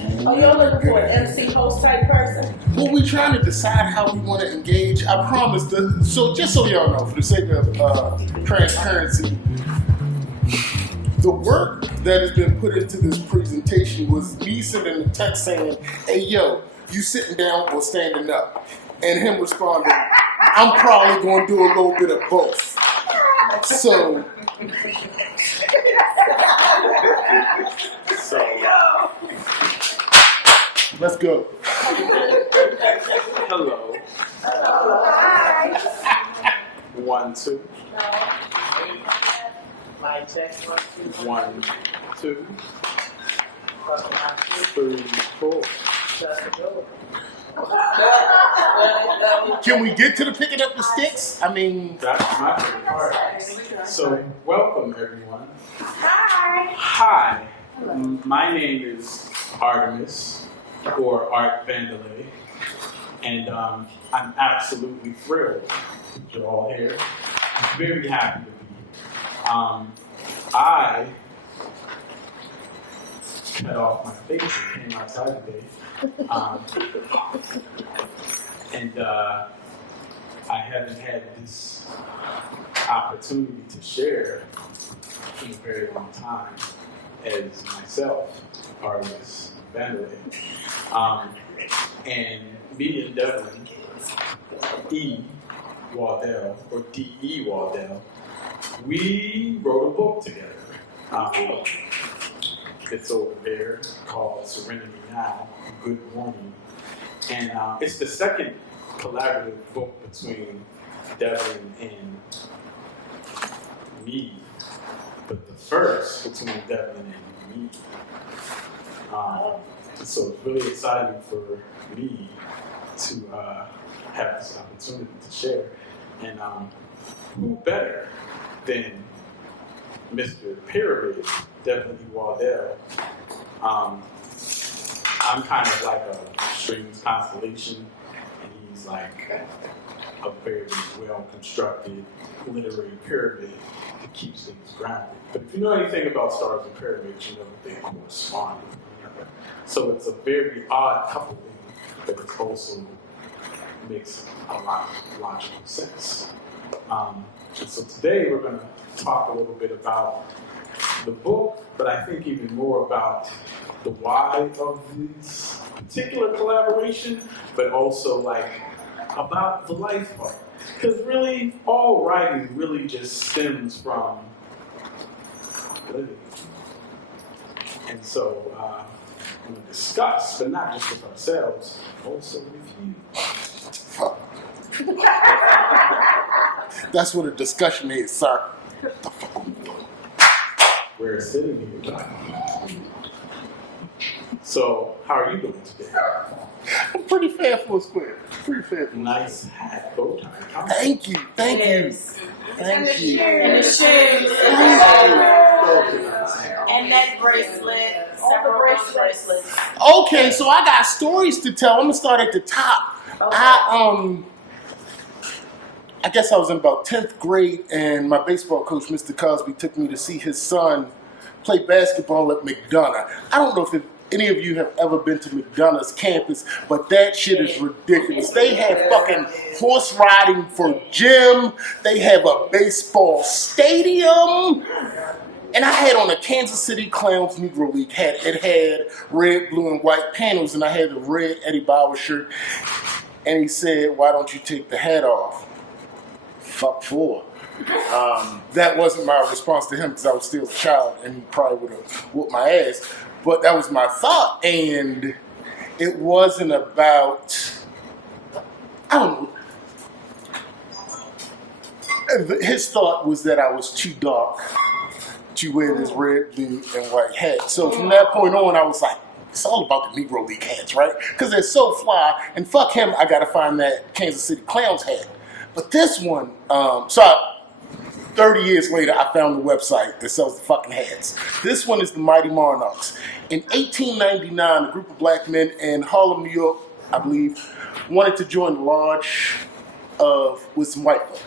was Oh, you're looking for an MC host type person? Well, we're trying to decide how we want to engage. I promise. So just so y'all know, for the sake of transparency, the work that has been put into this presentation was me sending a text saying, "Hey, yo, you sitting down or standing up?" And him responding, "I'm probably going to do a little bit of both." So let's go. Hello. Hi. 1, 2. My check. 1, 2, 3, 4. Can we get to the picking up the sticks? I mean, That's my favorite part. So, welcome everyone. Hi. Hi. My name is Artemis, or Art Vandelay, and I'm absolutely thrilled that you're all here. I'm very happy to be here. I cut off my face and came outside today. And I haven't had this opportunity to share in a very long time as myself, Artemis Vandelay. And me and Devlon E. Waddell, or D.E. Waddell, we wrote a book together. It's over there called Serenity Now, GoodMourning. And it's the second collaborative book between Devlon and me, but the first between Devlon and me. So it's really exciting for me to have this opportunity to share. And who better than Mr. Pyramid, Devlon E. Waddell. I'm kind of like a strings constellation, and he's like a very well-constructed literary pyramid that keeps things grounded. But if you know anything about stars and pyramids, you know that they correspond with one another. So it's a very odd coupling, but it also makes a lot of logical sense. And so today we're going to talk a little bit about the book, but I think even more about the why of this particular collaboration, but also like about the life part. Because really, all writing really just stems from living. And so we're going to discuss, but not just with ourselves, also with you. that's what a discussion is, sir. We're sitting here. So, how are you doing today? I'm pretty fair for a square. Pretty fair. Nice hat, bow tie. Thank you. Thank you. And the shoes. And that bracelet. All the bracelets. Okay, so I got stories to tell. I'm gonna start at the top. Okay. I guess I was in about 10th grade, and my baseball coach, Mr. Cosby, took me to see his son play basketball at McDonough. I don't know if any of you have ever been to McDonough's campus, but that shit is ridiculous. They have fucking horse riding for gym. They have a baseball stadium. And I had on a Kansas City Clowns Negro League hat. It had red, blue, and white panels, and I had the red Eddie Bauer shirt. And he said, "Why don't you take the hat off?" Fuck for. That wasn't my response to him because I was still a child and he probably would have whooped my ass. But that was my thought, and it wasn't about, I don't know. His thought was that I was too dark to wear this red, blue, and white hat. So from that point on, I was like, it's all about the Negro League hats, right? Because they're so fly, and fuck him, I gotta find that Kansas City Clowns hat. But this one, 30 years later, I found the website that sells the fucking hats. This one is the Mighty Monarchs. In 1899, a group of black men in Harlem, New York, I believe, wanted to join the lodge with some white folk.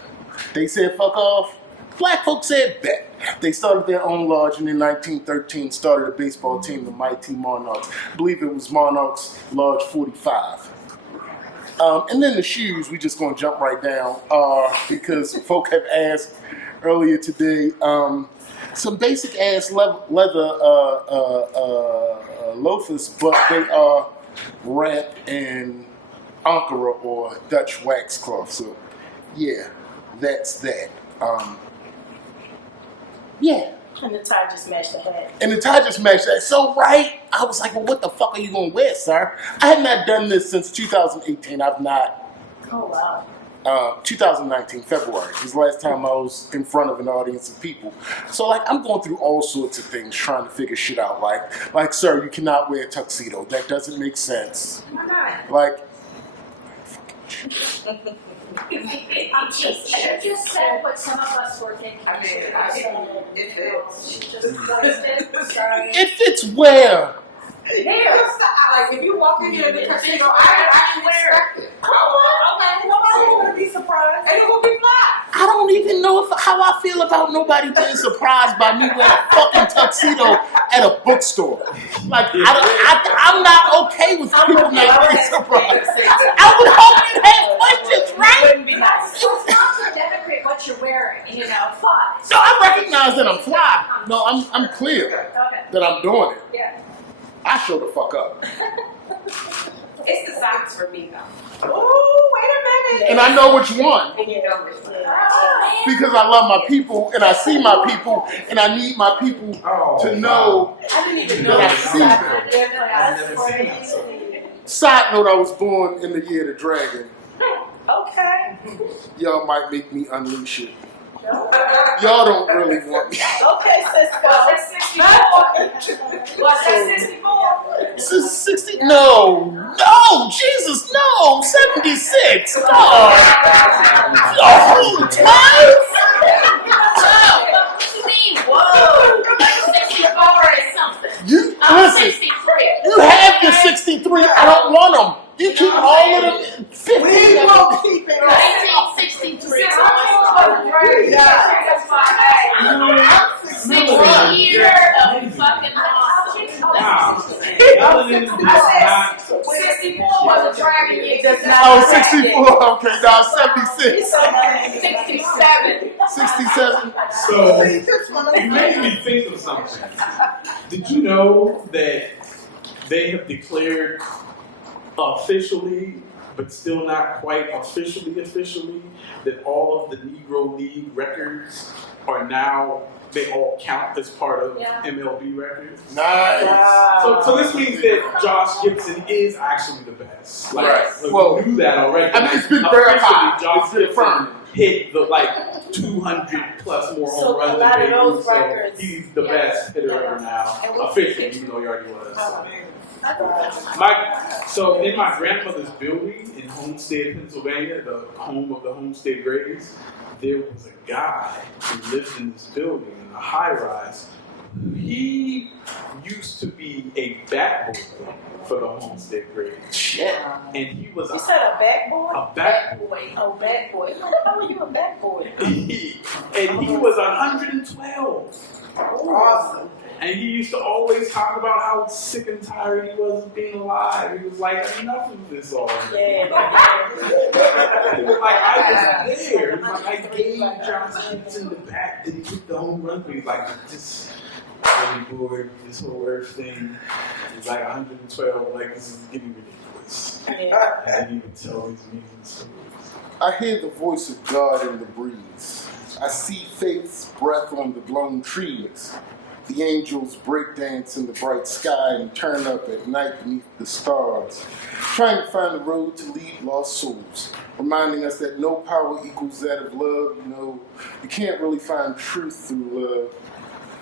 They said, fuck off, Black folks said bet. They started their own lodge, and in 1913 started a baseball team, the Mighty Monarchs. I believe it was Monarchs Lodge 45. And then the shoes, we just gonna jump right down because folk have asked earlier today. Some basic ass leather loafers, but they are wrapped in Ankara or Dutch waxcloth. So yeah, that's that. Yeah. And the tie just matched the hat. And the tie just matched that. So, right, I was like, well, what the fuck are you going to wear, sir? I have not done this since 2018. I've not. Oh, wow. 2019, February, was the last time I was in front of an audience of people. So, like, I'm going through all sorts of things trying to figure shit out. Like, sir, you cannot wear a tuxedo. That doesn't make sense. Why not? Like, I'm just You just said what some of us were thinking. I said it fits where? Like if you walk in here in the tuxedo, I didn't expect it. Okay, nobody would be surprised, and it will be fly. I don't even know how I feel about nobody being surprised by me wearing a fucking tuxedo at a bookstore. Like, I'm not okay with people not being surprised. I would hope you had questions, right? wouldn't be nice. It's not to denigrate what you're wearing, fly. No, I recognize that I'm fly. No, I'm clear Okay. that I'm doing it. Yeah. I show the fuck up. It's the socks for me though. Ooh, wait a minute. And I know which one. And you know which one. Because I love my people, and I see my people, and I need my people to know I didn't even know that I that see them. I've never seen that. So. Side note, I was born in the year of the dragon. Okay. Y'all might make me unleash it. Y'all don't really want me. Okay, Cisco. That's 64. What's that 64? This is 60. No, Jesus, no. 76. No. Oh, What do you mean? Whoa! Like 64 is something. you I'm listen. 63. You have your 63. I don't want them. You keep all of them. 15. We won't keep it. 1963. 60 years of fucking awesome. Wow. I said 64 was a dragon year. Oh, 64. Okay, now 76. 67. 67. So, you made me think of something. Did you know that they have declared officially, but still not quite officially, that all of the Negro League records are now, they all count as part of MLB records? Nice. So this means that Josh Gibson is actually the best. Like, Right. like Well, we knew that already. I mean, it's been Officially, verified. Josh It's been Gibson confirmed. hit the 200 plus more So home runs a lot than of Babe Ruth, those so records- he's the best hitter ever now, officially, even though he already was. So in my grandmother's building in Homestead, Pennsylvania, the home of the Homestead Grays, there was a guy who lived in this building in a high rise. He used to be a bat boy for the Homestead Grays. Shit. And he was You said a back boy? a bat boy. Oh, back boy. How are you a back boy? And he was 112. Awesome. And he used to always talk about how sick and tired he was of being alive. He was like, enough of this already. Yeah. He was like, I was there. He was like, I gave Josh Gibson the bat that he hit the home run. But he's like, just really bored with this whole earth thing. He's like 112, like this is getting ridiculous. Yeah. And he would tell these amazing stories. I hear the voice of God in the breeze. I see faith's breath on the blown trees. The angels breakdance in the bright sky and turn up at night beneath the stars, trying to find the road to lead lost souls, reminding us that no power equals that of love. You know, you can't really find truth through love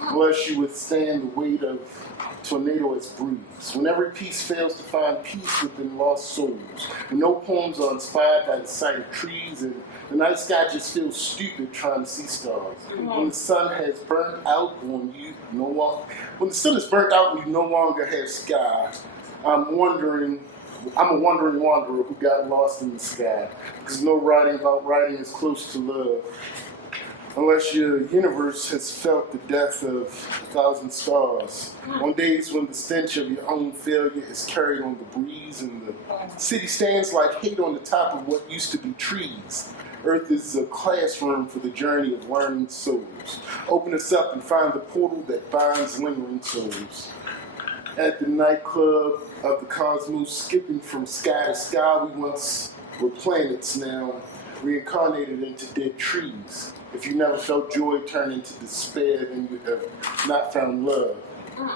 unless you withstand the weight of tornadoous breeze. When every piece fails to find peace within lost souls, when no poems are inspired by the sight of trees and the night sky just feels stupid trying to see stars. When the sun has burnt out on you, when the sun is burnt out and you no longer have sky, I'm a wandering wanderer who got lost in the sky. Because no writing about writing is close to love. unless your universe has felt the death of 1,000 stars. On days when the stench of your own failure is carried on the breeze and the city stands like hate on the top of what used to be trees. Earth is a classroom for the journey of learning souls. Open us up and find the portal that binds lingering souls. At the nightclub of the cosmos, skipping from sky to sky, we once were planets, now reincarnated into dead trees. If you never felt joy turn into despair, then you have not found love.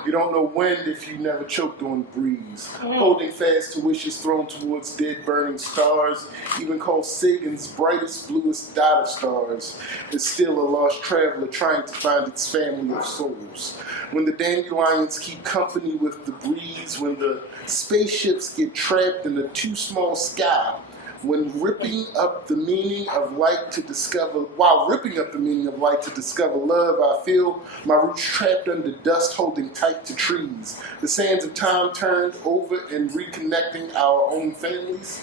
You don't know wind if you never choked on the breeze. Holding fast to wishes thrown towards dead burning stars, even called Sagan's brightest, bluest dot of stars, is still a lost traveler trying to find its family of souls. When the dandelions keep company with the breeze, when the spaceships get trapped in a too small sky, while ripping up the meaning of light to discover love, I feel my roots trapped under dust, holding tight to trees. The sands of time turned over and reconnecting our own families.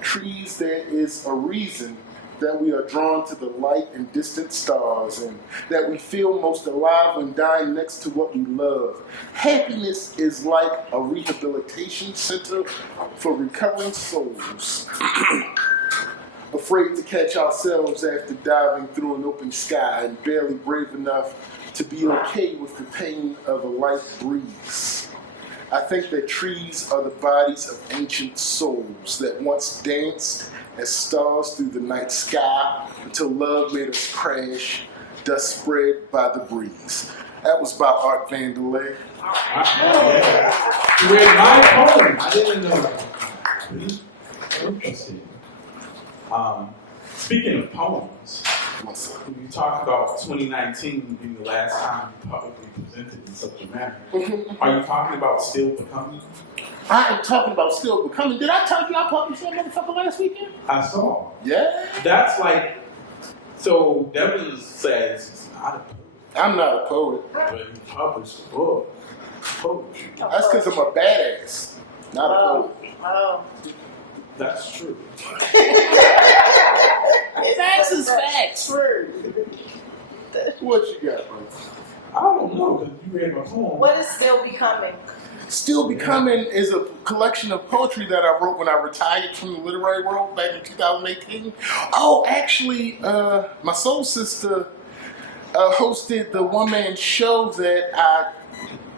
Trees, there is a reason that we are drawn to the light and distant stars, and that we feel most alive when dying next to what we love. Happiness is like a rehabilitation center for recovering souls. Afraid to catch ourselves after diving through an open sky, and barely brave enough to be okay with the pain of a light breeze. I think that trees are the bodies of ancient souls that once danced as stars through the night sky until love made us crash, dust spread by the breeze. That was by Art Vandelay. You read my poem. I didn't know that. Interesting. Speaking of poems, you talked about 2019 being the last time you publicly presented in such a manner. Are you talking about Still Becoming? I am talking about Still Becoming. Did I tell you I published that motherfucker last weekend? I saw. Yeah. That's like, so Devlin says he's not a poet, I'm not a poet. but he published a book. Poetry. That's because I'm a badass, not a poet. Oh. That's true. Facts is facts. What you got, bro? I don't know, because you read my poem. What is Still Becoming? Still Becoming is a collection of poetry that I wrote when I retired from the literary world back in 2018. Oh, actually, my soul sister hosted the one-man show that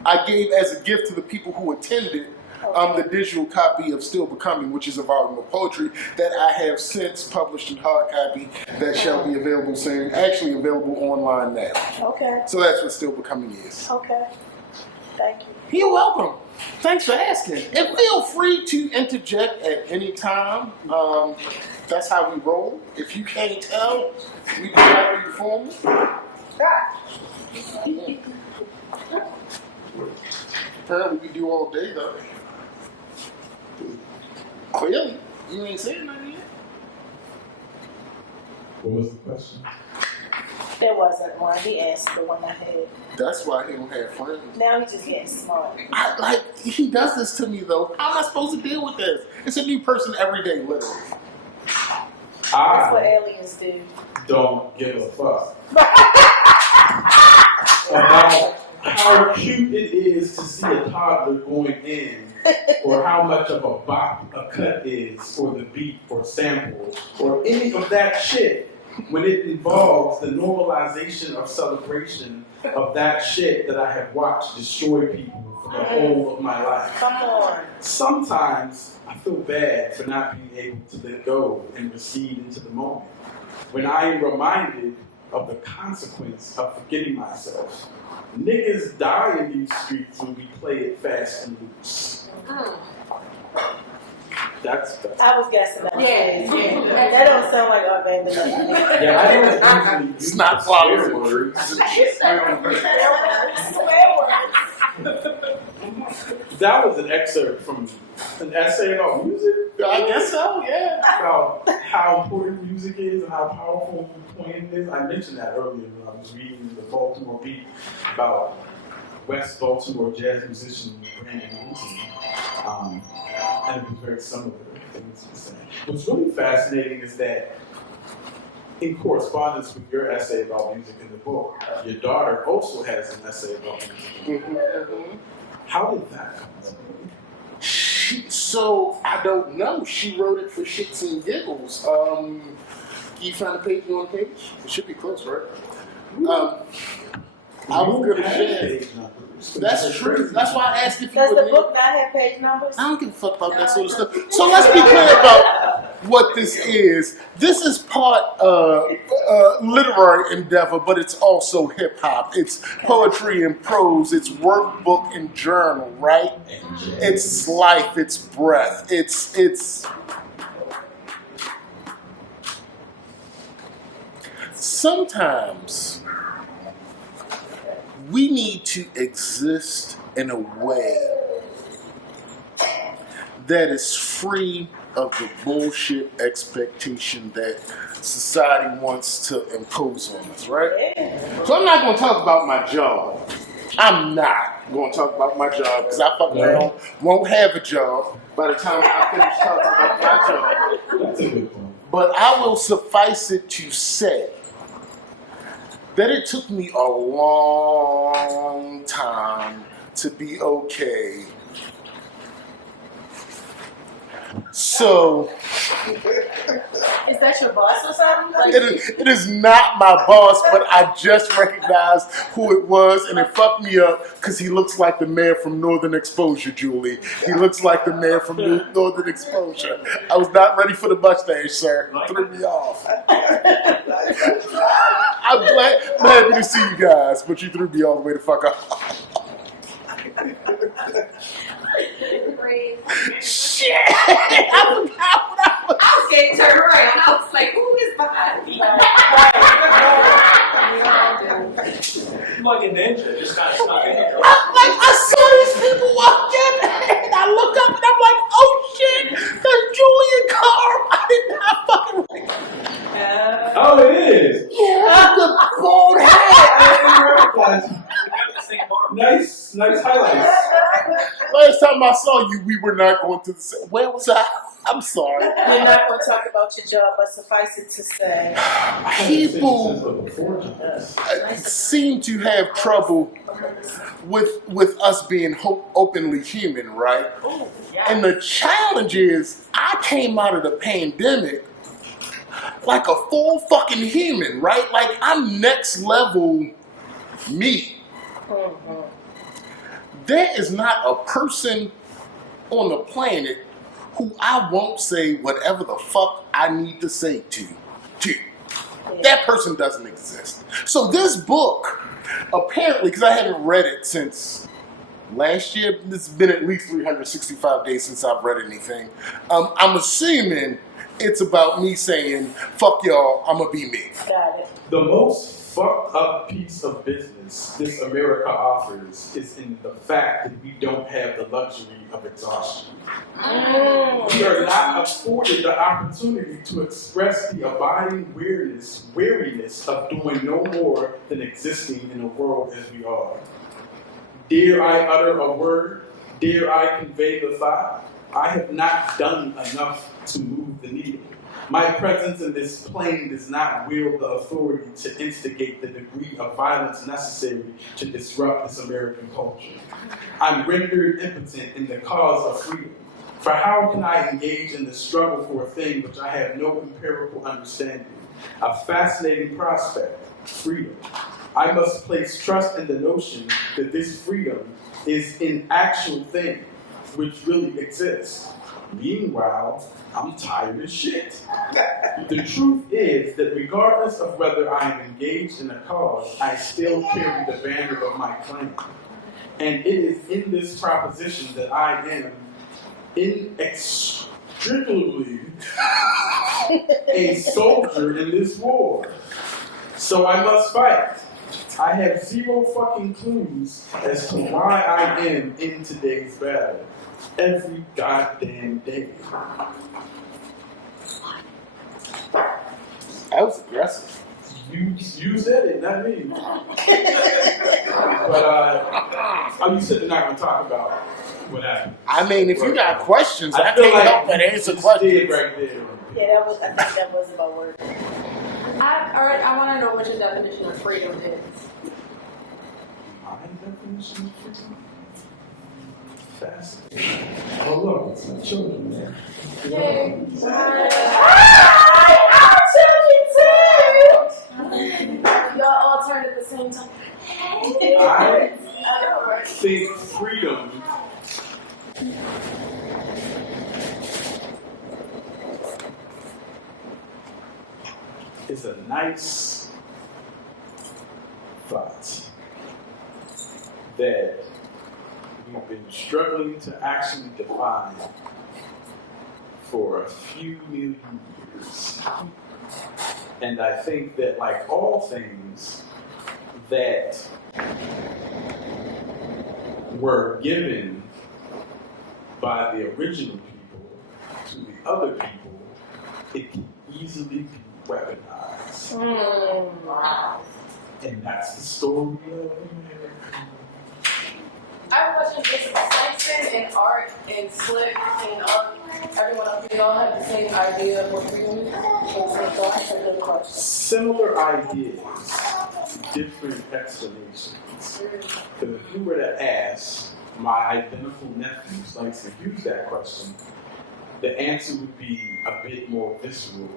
I gave as a gift to the people who attended. The digital copy of Still Becoming, which is a volume of poetry that I have since published in hard copy that shall be available soon. Actually available online now. Okay. So that's what Still Becoming is. Okay. Thank you. You're welcome. Thanks for asking. And feel free to interject at any time. That's how we roll. If you can't tell, we do not be formal. Apparently we do all day though. Clearly, you ain't saying nothing yet. What was the question? There wasn't one. He asked the one I had. That's why he don't have friends. Now he's just getting smart. He does this to me though. How am I supposed to deal with this? It's a new person every day, literally. That's what aliens do. Don't give a fuck about how cute it is to see a toddler going in, or how much of a bop a cut is, or the beat, or sample, or any of that shit, when it involves the normalization of celebration of that shit that I have watched destroy people for the whole of my life. Come on. Sometimes I feel bad for not being able to let go and recede into the moment, when I am reminded of the consequence of forgetting myself. Niggas die in these streets when we play it fast and loose. That's I was guessing that. Yeah. That don't sound like our baby. yeah, I don't usually It's not flowers and That was an excerpt from an essay about music. I guess so, yeah. About how important music is and how powerful the poem is. I mentioned that earlier when I was reading the Baltimore Beat about West Baltimore jazz musician Brandon Wilson. And it was very similar to things he was saying. What's really fascinating is that in correspondence with your essay about music in the book, your daughter also has an essay about music in the book. How did that come about? So I don't know. She wrote it for shits and giggles. Can you find the page on the page? It should be close, right? I was gonna share. That's true. That's why I asked if you Does would the book not have page numbers? I don't give a fuck about that sort of stuff. So let's be clear about what this is. This is part literary endeavor, but it's also hip hop. It's poetry and prose. It's workbook and journal, right? It's life. It's breath. It's. Sometimes we need to exist in a way that is free of the bullshit expectation that society wants to impose on us, right? So I'm not going to talk about my job. I'm not going to talk about my job because I fucking won't have a job by the time I finish talking about my job. But I will suffice it to say that it took me a long time to be okay. So, Is that your boss or something? Like, it is not my boss, but I just recognized who it was, and it fucked me up because he looks like the man from Northern Exposure, Julie. He looks like the man from Northern Exposure. I was not ready for the mustache, sir. It threw me off. I'm happy to see you guys, but you threw me all the way the fuck off. Shit! I forgot what I was. I was getting turned around. I was like, who is behind me? Like a ninja, just got stuck in here. I saw these people walk in, and I look up, and I'm like, oh shit, that's Julian Carr. I did not fucking recognize. Oh, it is. Yeah, the bald head. Nice highlights. Last time I saw you, we were not going to the same. Where was I? I'm sorry. we're not going to talk about your job, but suffice it to say. People seem to have trouble with us being openly human, right? And the challenge is, I came out of the pandemic like a full fucking human, right? Like I'm next level me. There is not a person on the planet who I won't say whatever the fuck I need to say to. That person doesn't exist. So this book, apparently, because I haven't read it since last year, it's been at least 365 days since I've read anything. I'm assuming it's about me saying, fuck y'all, I'm gonna be me. Got it. The most fucked up piece of business this America offers is in the fact that we don't have the luxury of exhaustion. We are not afforded the opportunity to express the abiding weariness of doing no more than existing in the world as we are. Dare I utter a word? Dare I convey the thought? I have not done enough to move the needle. My presence in this plane does not wield the authority to instigate the degree of violence necessary to disrupt this American culture. I'm rendered impotent in the cause of freedom. For how can I engage in the struggle for a thing which I have no empirical understanding? A fascinating prospect, freedom. I must place trust in the notion that this freedom is an actual thing which really exists. Meanwhile, I'm tired as shit. The truth is that regardless of whether I am engaged in a cause, I still carry the banner of my claim. And it is in this proposition that I am inextricably a soldier in this war. So I must fight. I have zero fucking clues as to why I am in today's battle. Every goddamn day. That was aggressive. You said it, not me. But you said you're not going to talk about what happened. I mean, if you got questions, I feel can't like help but answer you questions. did right there. Yeah, I think that was about work. I want to know what your definition of freedom is. My definition of freedom? Fascinating. Oh, look, it's my children there. Y'all all turned at the same time. I think freedom is a nice thought that we've been struggling to actually define for a few million years. And I think that, like all things that were given by the original people to the other people, it can easily be weaponized. Wow. And that's the story of America. I have a question. Is Science and art and slick and everyone up here all have the same idea of what freedom is? Similar ideas, different explanations. Because if you were to ask my identical nephews, like to use that question, the answer would be a bit more visceral.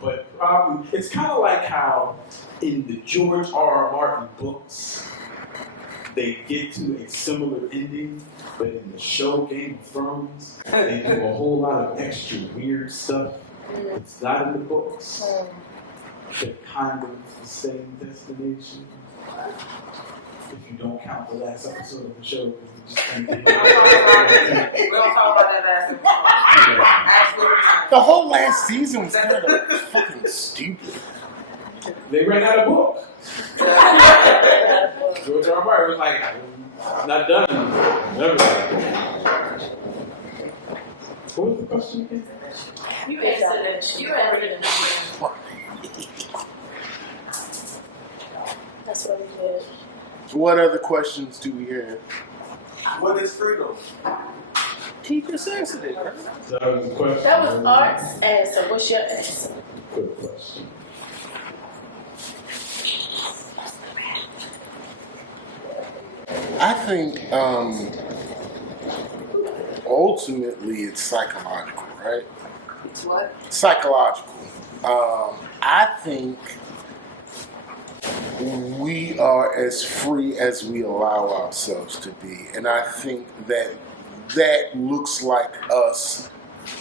But probably, it's kind of like how in the George R. Martin books, they get to a similar ending, but in the show Game of Thrones, they do a whole lot of extra weird stuff that's not in the books. They're kind of the same destination. If you don't count the last episode of the show, because we just can't We don't talk about that last episode. The whole last season was kind of fucking stupid. They ran out of book. George R. Martin was like, not done. Never. What was the question again? You answered it. You answered it. That's what he did. What other questions do we have? What is freedom? He just answered it. That was the question. That was Art's answer. What's your answer? Good question. I think ultimately it's psychological, right? It's what? Psychological. I think we are as free as we allow ourselves to be. And I think that that looks like us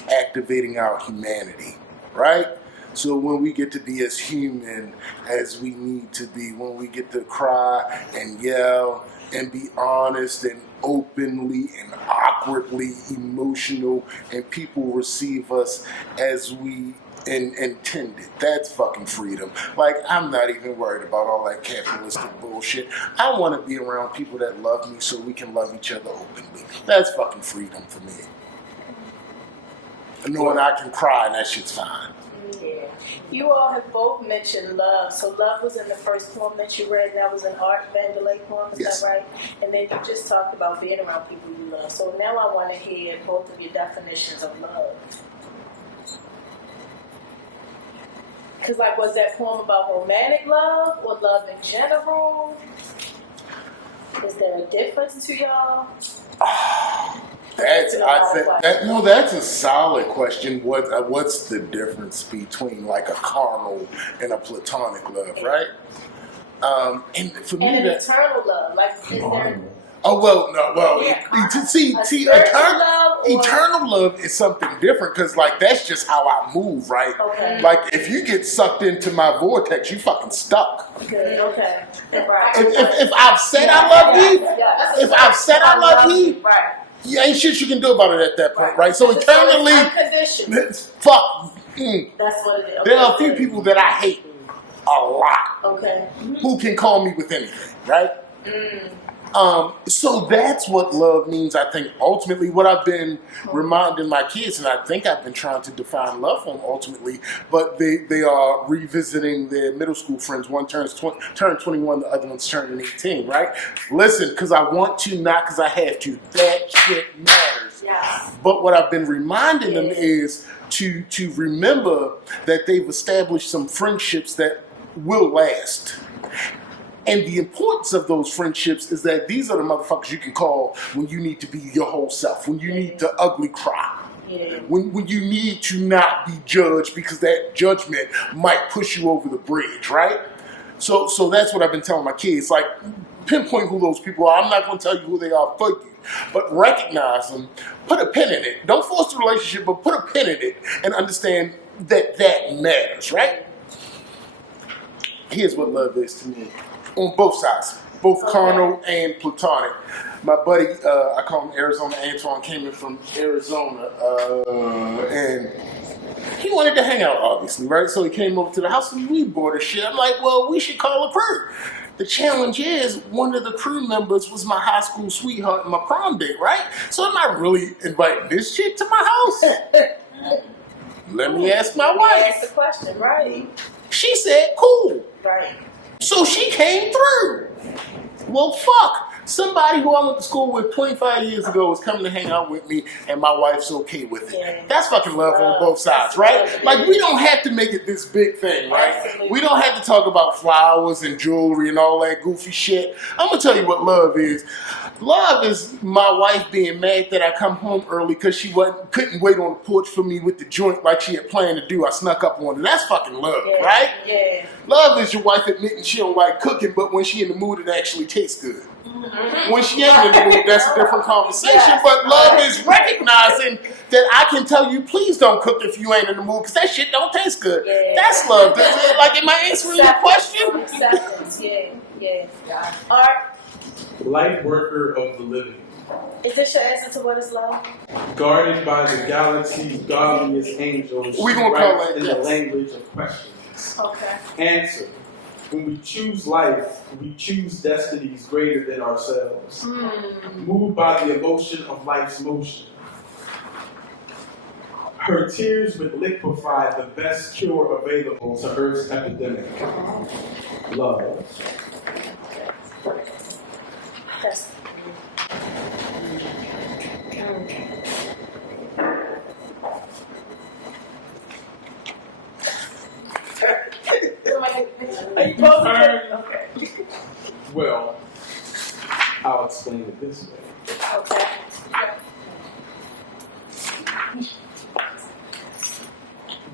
activating our humanity, right? So when we get to be as human as we need to be, when we get to cry and yell and be honest and openly and awkwardly emotional, and people receive us as we intended. That's fucking freedom. Like, I'm not even worried about all that capitalistic bullshit. I want to be around people that love me so we can love each other openly. That's fucking freedom for me. Knowing I can cry and that shit's fine. Yeah. You all have both mentioned love. So love was in the first poem that you read. That was an Artemis Vandelay poem, is Yes. that right? And then you just talked about being around people you love. So now I want to hear both of your definitions of love. Because, like, was that poem about romantic love or love in general? Is there a difference to y'all? That's a solid question. What's the difference between like a carnal and a platonic love, right? And for me, And an that's eternal love, like, is there? Eternal love is something different because like that's just how I move, right? Okay. Like if you get sucked into my vortex, you fucking stuck. Good. Okay. Right. If I've said I love you, if I've said I love you, right. you ain't shit you can do about it at that point, right? So eternally, unconditional. fuck. That's what it is. There are a few people that I hate a lot Okay. who can call me with anything, right? So that's what love means, I think, ultimately. What I've been reminding my kids, and I think I've been trying to define love for them ultimately, but they are revisiting their middle school friends. One turns 21, the other one's turning 18, right? Listen, because I want to, not because I have to. That shit matters. Yes. But But what I've been reminding them is to remember that they've established some friendships that will last. And the importance of those friendships is that these are the motherfuckers you can call when you need to be your whole self, when you need to ugly cry. Yeah. When you need to not be judged because that judgment might push you over the bridge, right? So that's what I've been telling my kids. Like, pinpoint who those people are. I'm not going to tell you who they are for you, but recognize them. Put a pin in it. Don't force the relationship, but put a pin in it and understand that matters, right? Here's what love is to me. On both sides, both carnal and platonic. My buddy, I call him Arizona Antoine, came in from Arizona, and he wanted to hang out, obviously, right? So he came over to the house and we bought his shit. I'm like, well, we should call a crew. The challenge is one of the crew members was my high school sweetheart and my prom date, right? So am I really inviting this chick to my house? Let me ask my wife. Ask the question, right? She said, cool. Right. So she came through. Well, fuck. Somebody who I went to school with 25 years ago is coming to hang out with me, and my wife's okay with it. Yeah. That's fucking love on both sides, right? Like, we don't have to make it this big thing, right? Absolutely. We don't have to talk about flowers and jewelry and all that goofy shit. I'm gonna tell you what love is. Love is my wife being mad that I come home early because she couldn't wait on the porch for me with the joint like she had planned to do. I snuck up on her. That's fucking love, right? Yeah. Love is your wife admitting she don't like cooking, but when she in the mood, it actually tastes good. When she ain't in the mood, that's a different conversation. Yes. But love is recognizing that I can tell you, please don't cook if you ain't in the mood, because that shit don't taste good. Yeah. That's love. Like, am I answering your question? Acceptance, yeah. Art, Light worker of the living, is this your answer to what is love? guarded by the galaxy's godliest angels. We gonna she call writes it in this. the language of questions. Okay. Answer. When we choose life, we choose destinies greater than ourselves. Moved by the emotion of life's motion. Her tears would liquefy the best cure available to Earth's epidemic. Love. That's Are you posing? Okay. Well, I'll explain it this way. Okay.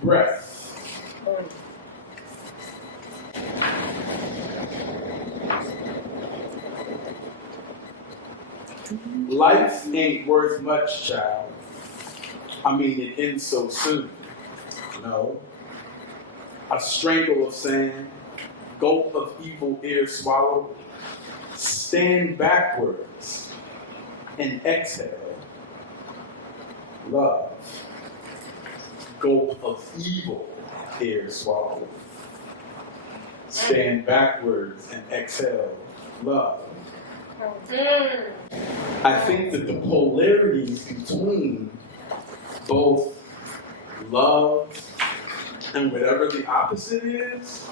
Breath. Life ain't worth much, child. I mean, it ends so soon. No. A strangle of sand, gulp of evil air swallowed, stand backwards and exhale. Love. Gulp of evil air swallowed. Stand backwards and exhale. Love. I think that the polarities between both love and whatever the opposite is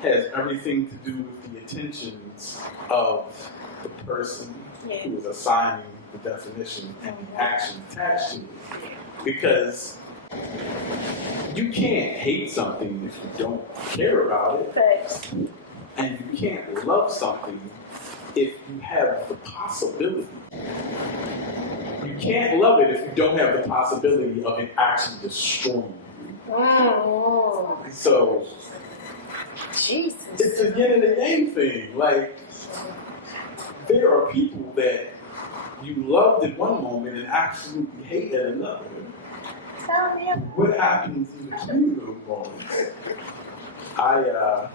has everything to do with the intentions of the person who is assigning the definition and the action attached to it. Because you can't hate something if you don't care about it. Thanks. And you can't love something if you have the possibility. You can't love it if you don't have the possibility of it actually destroying you. So, Jesus. it's a yin and a yang thing. Like, there are people that you loved at one moment and absolutely hate at another. Tell me. What happens in between those moments? I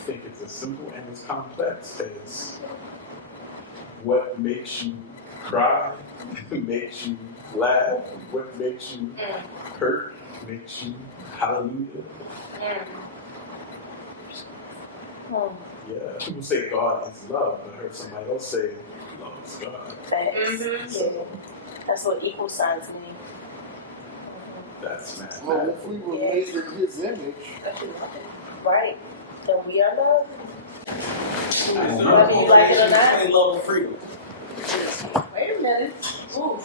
think it's as simple and as complex as what makes you cry, makes you laugh, what makes you hurt, makes you hallelujah. Yeah, people say God is love, but I heard somebody else say love is God. Thanks. Yeah. That's what equal signs mean. That's mathematical. Well, if we were made in his image, Right. Then we are loved. Whether you like it or not. Love and freedom. Wait a minute. minute. Ooh.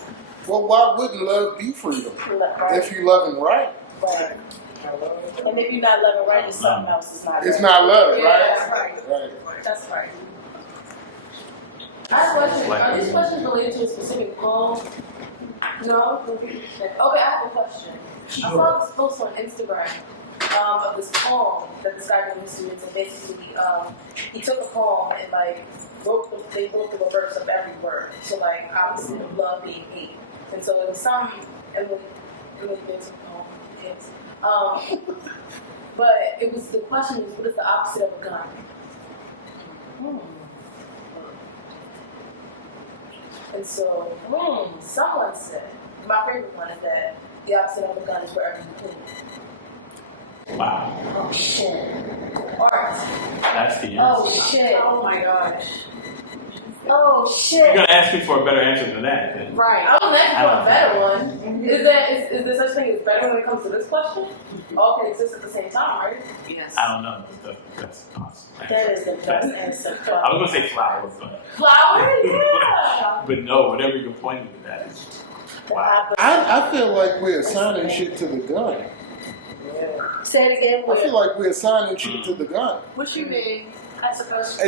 Well, why wouldn't love be freedom? Right. If you loving right. Right. And if you're not loving right, it's something else. It's not love, yeah, right? That's right. Right. That's right. I have a question. Are these questions related to a specific poem? No? Okay, I have a question. I saw this post on Instagram of this poem that this guy gave his students, and basically he took a poem and like they wrote the reverse of every word. So like opposite of love being hate. And so it was some Emily Benson poem. Yes. But it was the question was, what is the opposite of a gun? And so someone said, my favorite one is that the opposite of a gun is wherever you put it. Wow. Oh shit. Art. That's the answer. Oh shit. Oh my gosh. Oh shit. You're gonna ask me for a better answer than that, then. Right. I was asking for a better one. Is there such thing as better when it comes to this question? All can exist at the same time, right? Yes. I don't know. That's possible. That is the best answer. I was gonna say flowers, but Flower? Yeah. but no, whatever you're pointing to that is. Wow. I feel like we're assigning shit to the gun. Say it again. I feel like we're assigning shit to the gun. What you mean? I suppose.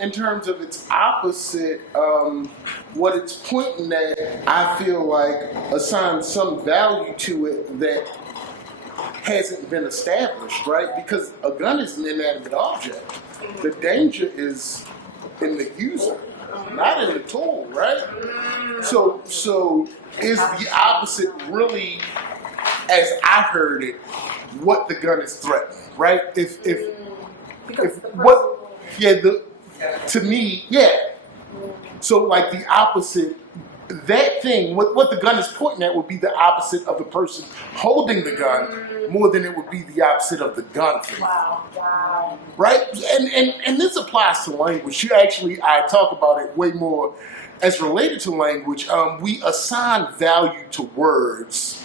In terms of its opposite, what it's pointing at, I feel like assigns some value to it that hasn't been established, right? Because a gun is an inanimate object. The danger is in the user, not in the tool, right? So is the opposite really, as I heard it, what the gun is threatening, right? To me, yeah. So like the opposite, that thing, what the gun is pointing at would be the opposite of the person holding the gun more than it would be the opposite of the gun for me. Wow. Right? And this applies to language. I talk about it way more as related to language. We assign value to words.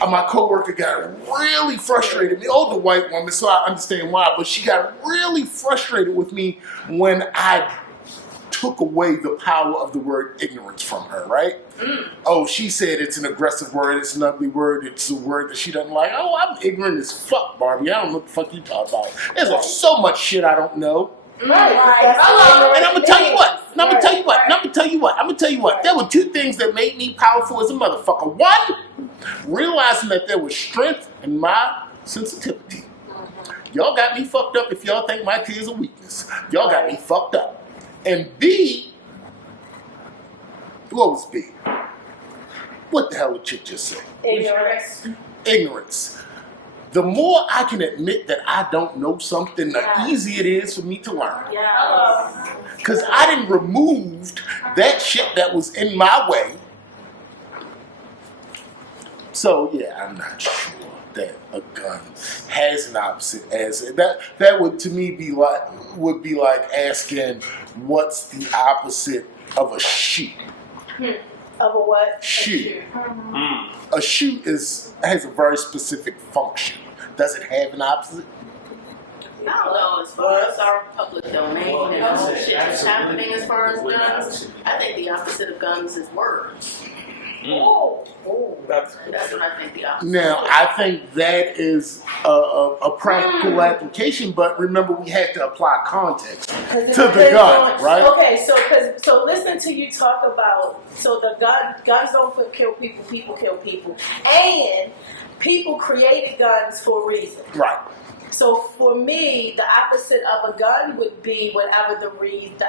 My coworker got really frustrated, the older white woman, so I understand why, but she got really frustrated with me when I took away the power of the word ignorance from her, right? Oh, she said it's an aggressive word, it's an ugly word, it's a word that she doesn't like. Oh, I'm ignorant as fuck, Barbie. I don't know what the fuck you talking about. There's so much shit I don't know. Right. And I'm gonna tell you what. I'm gonna tell you what. There were two things that made me powerful as a motherfucker. One, realizing that there was strength in my sensitivity. Y'all got me fucked up if y'all think my tears are weakness. Y'all got me fucked up. And B, what was B? What the hell did chick just say? Ignorance. The more I can admit that I don't know something, the easier it is for me to learn. Because I didn't remove that shit that was in my way. So yeah, I'm not sure that a gun has an opposite as that would to me be like asking what's the opposite of a shoe. Of a what? Shoe. A shoe has a very specific function. Does it have an opposite? I don't know, as far as our public domain and all shit that's happening as far as guns, I think the opposite of guns is words. That's what I think the opposite Now, I think that is a practical application, but remember we have to apply context to the gun, right? Okay, so listen to you talk about, so the guns don't kill people, people kill people. And people created guns for a reason. Right. So for me, the opposite of a gun would be whatever the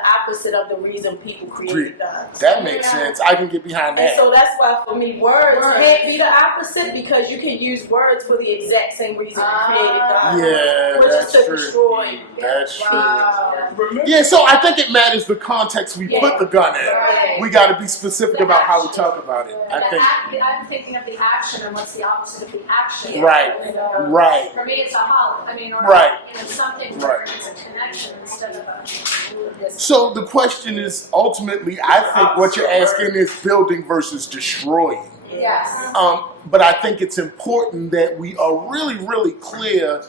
opposite of the reason people created guns. That makes sense. I can get behind that. And so that's why for me, words can't be the opposite, because you can use words for the exact same reason you created guns. Yeah, which that's is to true. Destroy. That's true. Wow. Yeah, so I think it matters the context we put the gun in. Right. We got to be specific about how we talk about it. I think. I'm thinking of the action and what's the opposite of the action. Right. Right. For me, it's a hollow. Something where it's a connection instead of a. So the question is, ultimately, I think what you're asking is building versus destroying. Yes. But I think it's important that we are really, really clear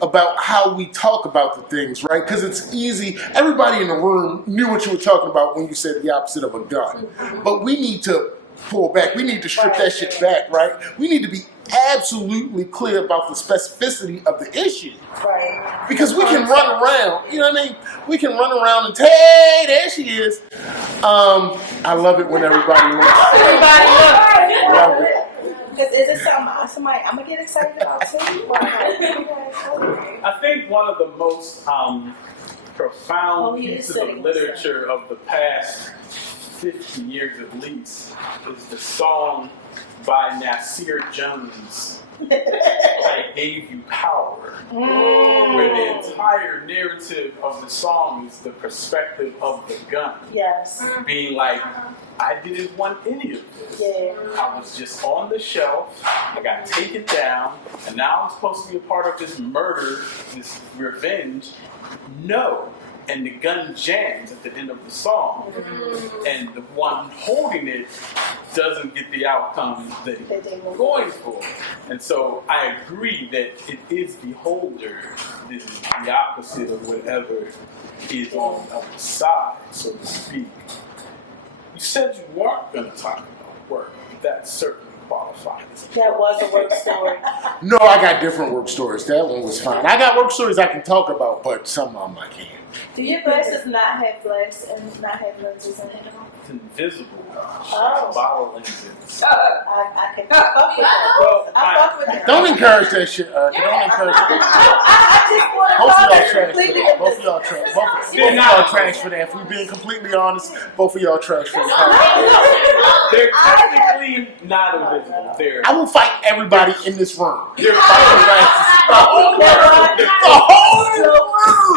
about how we talk about the things, right? Because it's easy. Everybody in the room knew what you were talking about when you said the opposite of a gun. But we need to pull back. We need to strip that shit back, right? We need to be absolutely clear about the specificity of the issue. Right. Because we can run around, you know what I mean? We can run around and say, hey, there she is. I love it when everybody looks. Everybody look. Love it. Because is it somebody I'm gonna get excited about too? I think one of the most profound pieces of literature of the past 50 years at least is the song by Nasir Jones, I Gave You Power, where the entire narrative of the song is the perspective of the gun. Yes. Being like, I didn't want any of this. Yeah. I was just on the shelf, I got taken down, and now I'm supposed to be a part of this murder, this revenge. No. And the gun jams at the end of the song, and the one holding it doesn't get the outcome that they're going for. And so I agree that it is the holder, this is the opposite of whatever is on the other side, so to speak. You said you weren't going to talk about work, but that certainly qualifies. That was a work story. No, I got different work stories. That one was fine. I got work stories I can talk about, but some of them I can't. Do your glasses not have glass and not have lenses in it? It's invisible. Oh. Bottle lenses. I can fuck with that. Well, I fuck with that. Don't encourage that shit, Erica. Don't encourage that. I just want to Both of call y'all it trash for completely that. Both of y'all trash. Both of y'all trash for that. If we're being completely honest, both of y'all trash for that. they're technically not invisible. They're I will fight everybody in this room. they're bottle glasses. The whole room.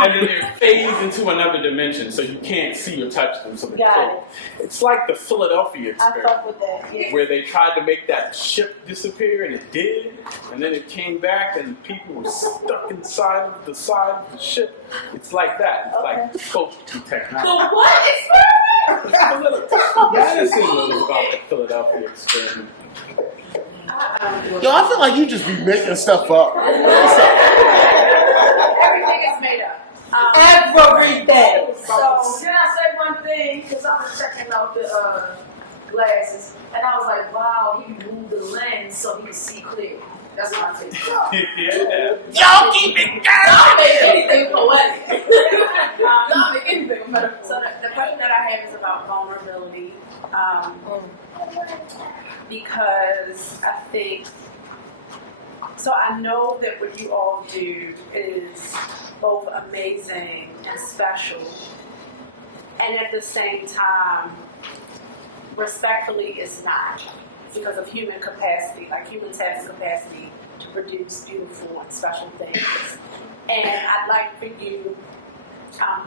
And then they're phased into another dimension, so you can't see or touch them. So they're Got closed. It's like the Philadelphia I experiment, fuck with that. Yeah. where they tried to make that ship disappear, and it did, and then it came back, and people were stuck inside of the side of the ship. It's like that. It's like close to technology. The what experiment? Madison knows about the Philadelphia experiment. Yo, I feel like you just be making stuff up. What's up? Everything is made up. Everything. So, can I say one thing? Because I was checking out the glasses, and I was like, wow, he moved the lens so he could see clear. That's what I think. Yeah. Y'all keep it Y'all make anything poetic. Y'all make anything a metaphor. So the question that I have is about vulnerability, because I think, so I know that what you all do is both amazing and special, and at the same time, respectfully, it's not, because of human capacity. Like, humans have the capacity to produce beautiful and special things. And I'd like for you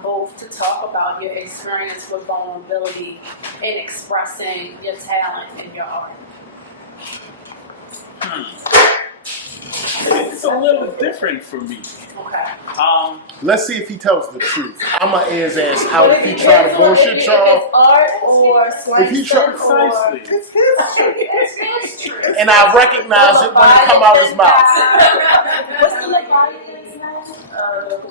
both to talk about your experience with vulnerability in expressing your talent in your art. It's a little different for me. Okay. Let's see if he tells the truth. I'ma ask his ass out if he try to bullshit y'all. Art or If he try, Precisely. It's true. and I recognize it when it come out his mouth. What's the Leviathan's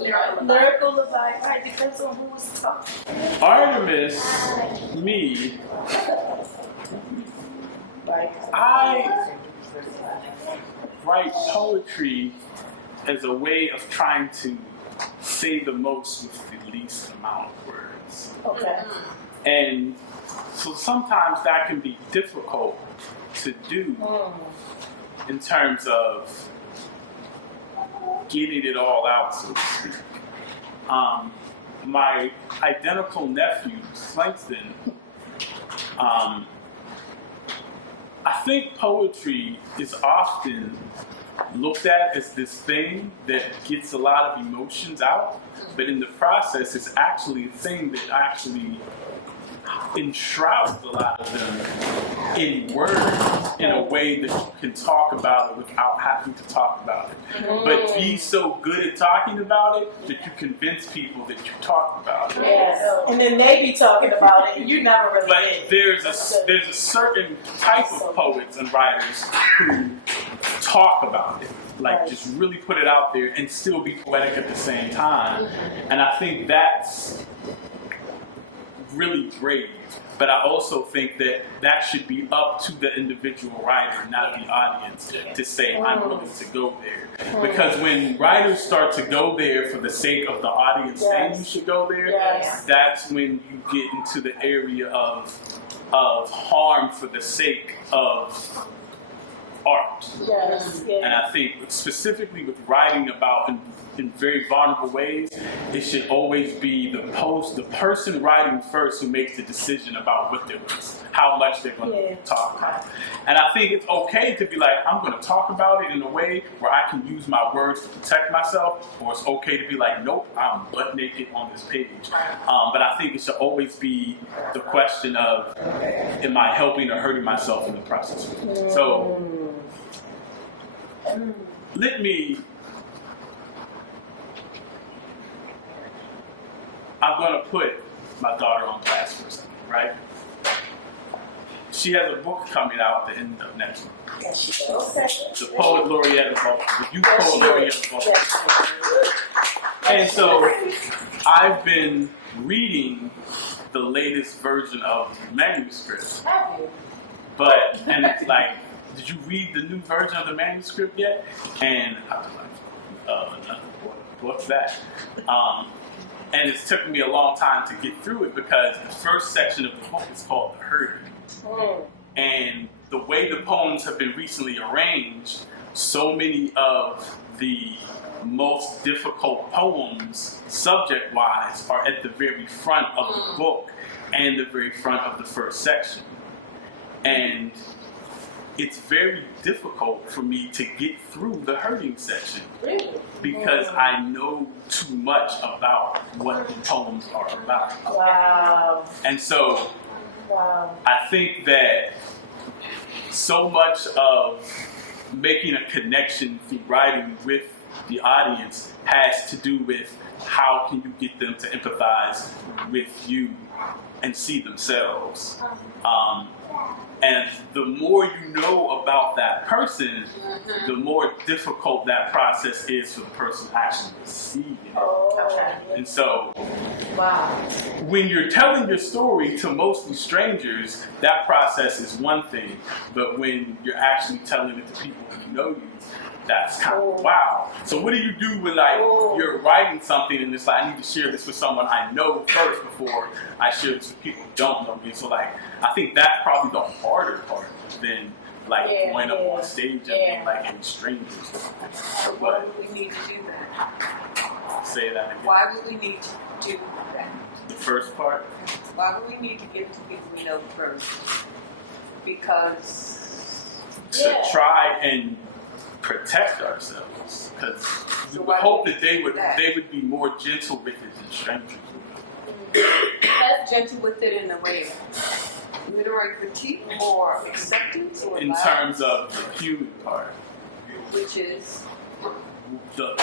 name? Lyrical Leviathan. Right, depends on who was talking. Artemis, me, I write poetry as a way of trying to say the most with the least amount of words. Okay. And so sometimes that can be difficult to do in terms of getting it all out, so to speak. My identical nephew, Langston, I think poetry is often looked at as this thing that gets a lot of emotions out, but in the process, it's actually a thing that actually enshrouds a lot of them in words in a way that you can talk about it without having to talk about it. But be so good at talking about it that you convince people that you talk about it. Yes. And then they be talking about it, and you never really But there's a certain type of poets and writers who talk about it. like just really put it out there and still be poetic at the same time. And I think that's really brave. But I also think that that should be up to the individual writer, not the audience, to say, I'm willing to go there. Because when writers start to go there for the sake of the audience saying you should go there, that's when you get into the area of harm for the sake of art. And I think specifically with writing about in very vulnerable ways, it should always be the person writing first who makes the decision about how much they're going to talk about. And I think it's okay to be like, I'm going to talk about it in a way where I can use my words to protect myself, or it's okay to be like, nope, I'm butt naked on this page. But I think it should always be the question of, am I helping or hurting myself in the process? So, I'm going to put my daughter on blast for a second, right? She has a book coming out at the end of next month. Yes, she does. The Poet Laureate of Baltimore, the Youth Poet Laureate of Baltimore. And so I've been reading the latest version of the manuscript. And it's like, did you read the new version of the manuscript yet? And I was like, what's that? And it's taken me a long time to get through it because the first section of the book is called The Hurting. And the way the poems have been recently arranged, so many of the most difficult poems, subject-wise, are at the very front of the book and the very front of the first section. And it's very difficult for me to get through the hurting section because I know too much about what the poems are about. Wow. And so I think that so much of making a connection through writing with the audience has to do with how can you get them to empathize with you and see themselves. And the more you know about that person, the more difficult that process is for the person actually receiving it. And so, when you're telling your story to mostly strangers, that process is one thing. But when you're actually telling it to people who know you, that's kind of wow. So what do you do when you're writing something and it's like, I need to share this with someone I know first before I share this with people who don't know me? So I think that's probably the harder part than going up on stage and being in strangers. Why would we need to do that? Say that again. Why would we need to do that? The first part? Why would we need to give it to people we know first? Because to try and protect ourselves, because we would hope that they would be more gentle with it than strangers. As gentle with it in a way of literary critique or acceptance or in terms of the human part, which is the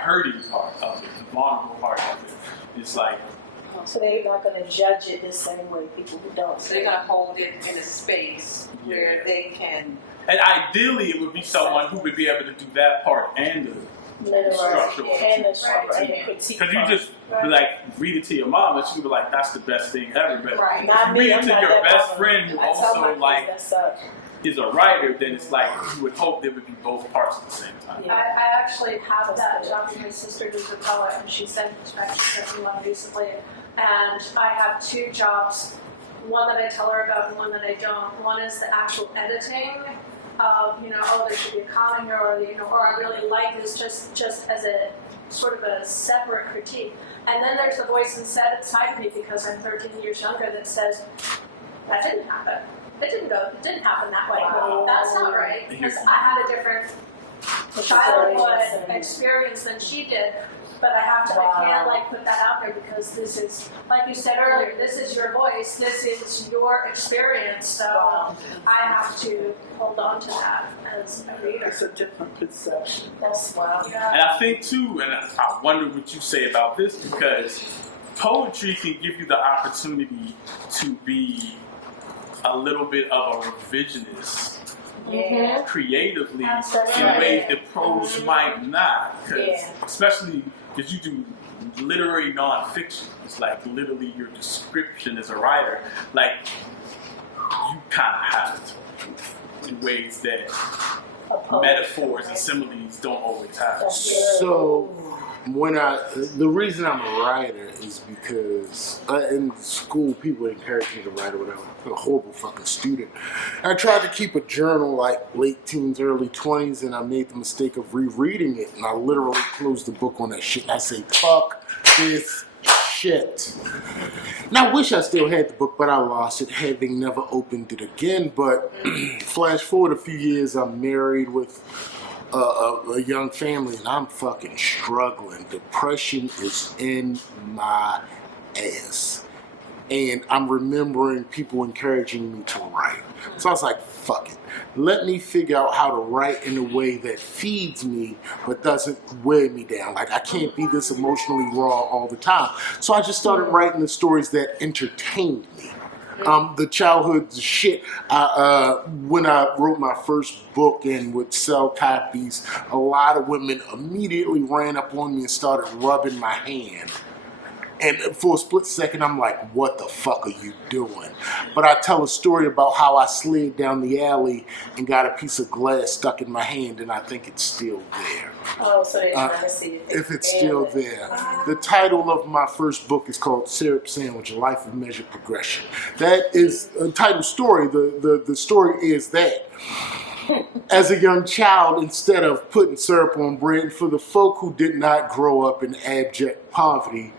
hurting part of it, the vulnerable part of it. It's like, so they're not going to judge it the same way people who don't. So they're going to hold it in a space where they can. And ideally, it would be someone who would be able to do that part and the structural critique. Because you just read it to your mom, and she would be like, "That's the best thing ever." But if you read it to your best friend who also is a writer, then it's like you would hope there would be both parts at the same time. I actually have that job with my sister who's a poet, and she sent me one recently. And I have two jobs, one that I tell her about and one that I don't. One is the actual editing of, there should be a comma here, or I really like this just as a sort of a separate critique. And then there's the voice inside of me, because I'm 13 years younger, that says, that didn't happen. It didn't happen that way. That's not right, because I had a different childhood experience than she did. But I can't put that out there, because this is, like you said earlier, this is your voice, this is your experience, so I have to hold on to that as a reader. It's a different perception. That's wild. Yeah. And I think too, and I wonder what you say about this, because poetry can give you the opportunity to be a little bit of a revisionist creatively That's in right. ways that prose might not. Yeah. Especially because you do literary nonfiction. It's like literally your description as a writer. Like you kind of have to in ways that metaphors and similes don't always have. So, the reason I'm a writer is because in school people encourage me to write or whatever. I'm a horrible fucking student. I tried to keep a journal like late teens, early 20s, and I made the mistake of rereading it, and I literally closed the book on that shit. And I say, fuck this shit. And I wish I still had the book, but I lost it, having never opened it again. But flash forward a few years, I'm married with a young family, and I'm fucking struggling. Depression is in my ass. And I'm remembering people encouraging me to write. So I was like, fuck it. Let me figure out how to write in a way that feeds me but doesn't wear me down. Like, I can't be this emotionally raw all the time. So I just started writing the stories that entertained me. The childhood shit. When I wrote my first book and would sell copies, a lot of women immediately ran up on me and started rubbing my hand. And for a split second, I'm like, what the fuck are you doing? But I tell a story about how I slid down the alley and got a piece of glass stuck in my hand, and I think it's still there. Oh, so they're trying to see if it's still there. The title of my first book is called Syrup Sandwich, A Life of Measured Progression. That is a title story. The story is that as a young child, instead of putting syrup on bread, for the folk who did not grow up in abject poverty,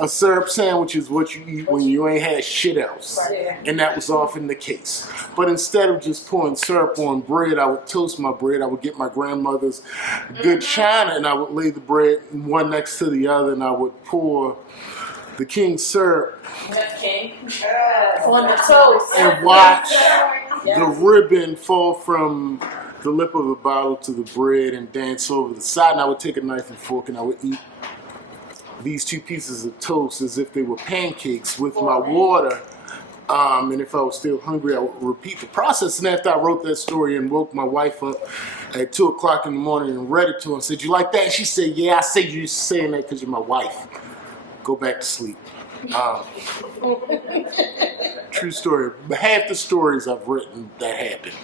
a syrup sandwich is what you eat when you ain't had shit else. And that was often the case. But instead of just pouring syrup on bread, I would toast my bread. I would get my grandmother's good china, and I would lay the bread one next to the other, and I would pour the king's syrup on the toast and watch the ribbon fall from the lip of the bottle to the bread and dance over the side. And I would take a knife and fork and I would eat these two pieces of toast as if they were pancakes with my water. And if I was still hungry, I would repeat the process. And after I wrote that story and woke my wife up at 2 o'clock in the morning and read it to her and said, "You like that?" And she said, "Yeah, I said you're saying that because you're my wife. Go back to sleep." True story. Half the stories I've written that happened.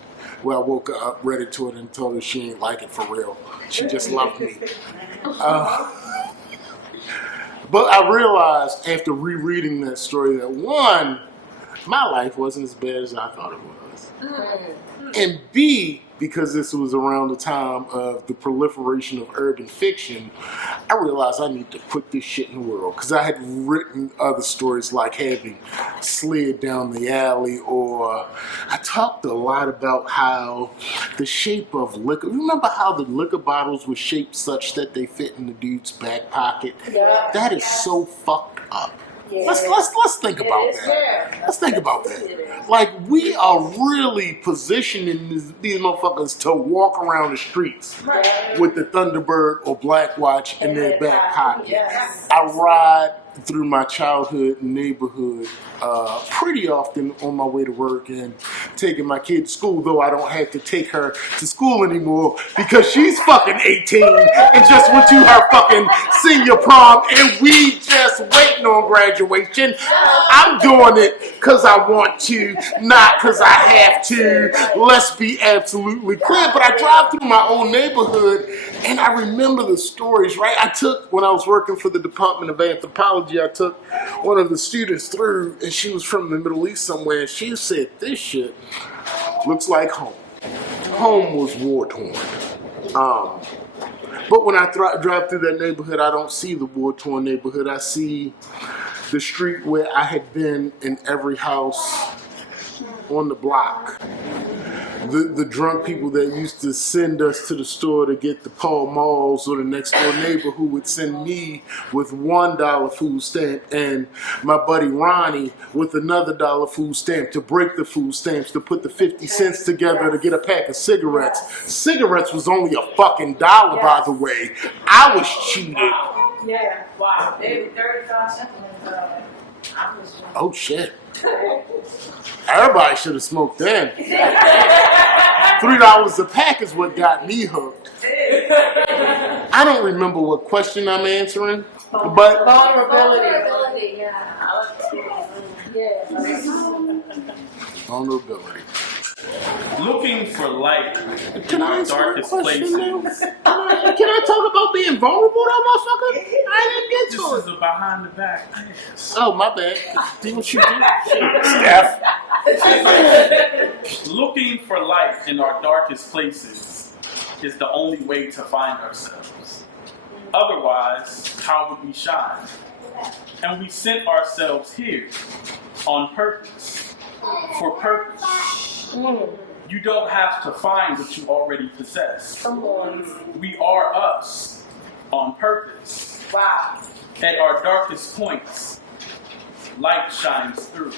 Where I woke up, read it to her, and told her she ain't like it for real. She just loved me. But I realized after rereading that story that one, my life wasn't as bad as I thought it was. And B, because this was around the time of the proliferation of urban fiction, I realized I need to put this shit in the world. Because I had written other stories like having slid down the alley, or I talked a lot about how the shape of liquor, remember how the liquor bottles were shaped such that they fit in the dude's back pocket? Yeah. That is so fucked up. Yeah. Let's think about that. Let's think about that. Like, we are really positioning these motherfuckers to walk around the streets with the Thunderbird or Black Watch in their back pocket. I ride through my childhood neighborhood pretty often on my way to work and taking my kid to school, though I don't have to take her to school anymore because she's fucking 18 and just went to her fucking senior prom and we just waiting on graduation. I'm doing it because I want to, not because I have to. Let's be absolutely clear. But I drive through my own neighborhood and I remember the stories, right? When I was working for the Department of Anthropology, I took one of the students through, and she was from the Middle East somewhere, and she said, "This shit looks like home." Home was war-torn. But when I drive through that neighborhood, I don't see the war-torn neighborhood. I see the street where I had been in every house on the block. The drunk people that used to send us to the store to get the Pall Malls, or the next door neighbor who would send me with $1 food stamp and my buddy Ronnie with another $1 food stamp to break the food stamps to put the 50 cents together to get a pack of cigarettes. Cigarettes was only a fucking $1, by the way. I was cheated. Yeah, wow. They were 35 cents. Oh shit. Everybody should have smoked then. $3 a pack is what got me hooked. I don't remember what question I'm answering, but Vulnerability. vulnerability. Looking for light Can in I our answer that darkest question places. now? Can I talk about being vulnerable, though, motherfucker? I didn't get This to is it. a behind the back. Oh, my bad. Do what you do. Steph. Looking for light in our darkest places is the only way to find ourselves. Otherwise, how would we shine? And we sent ourselves here on purpose, for purpose. You don't have to find what you already possess. We are us on purpose. Wow. At our darkest points, light shines through.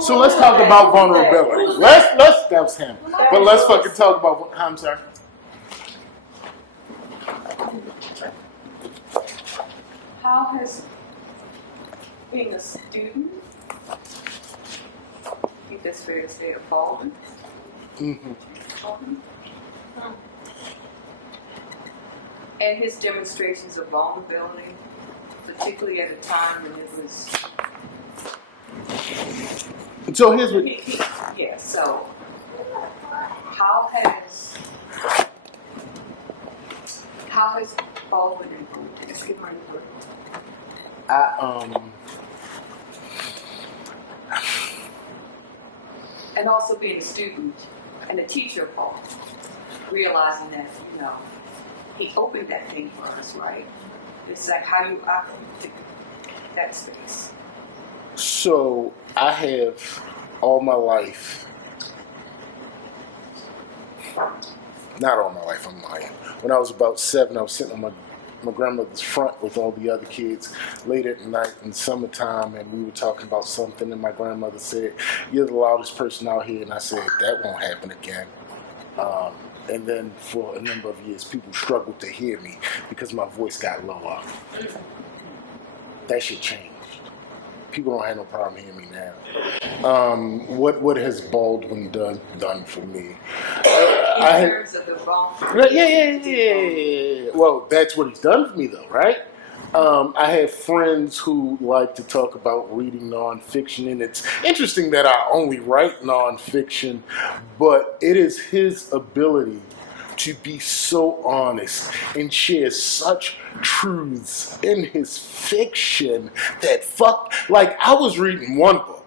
So let's talk about vulnerability. That's him. But let's fucking talk about, I'm sorry. How has being a student, I think that's fair to say, evolved? Mm-hmm. And his demonstrations of vulnerability, particularly at a time when it was. So here's what. Yeah, so how has Baldwin improved? Let's get my word. And also being a student and a teacher of Paul, realizing that, he opened that thing for us, right? It's like how you operate that space. So I have all my life, not all my life, I'm lying. When I was about 7, I was sitting on my grandmother's front with all the other kids late at night in summertime, and we were talking about something, and my grandmother said, "You're the loudest person out here," and I said, "That won't happen again." And then for a number of years, people struggled to hear me because my voice got lower. That shit changed. People don't have no problem hearing me now. What has Baldwin done for me? In terms of the vulnerability. Yeah. Well, that's what he's done for me, though, right? I have friends who like to talk about reading nonfiction, and it's interesting that I only write nonfiction, but it is his ability to be so honest and share such truths in his fiction that I was reading one book,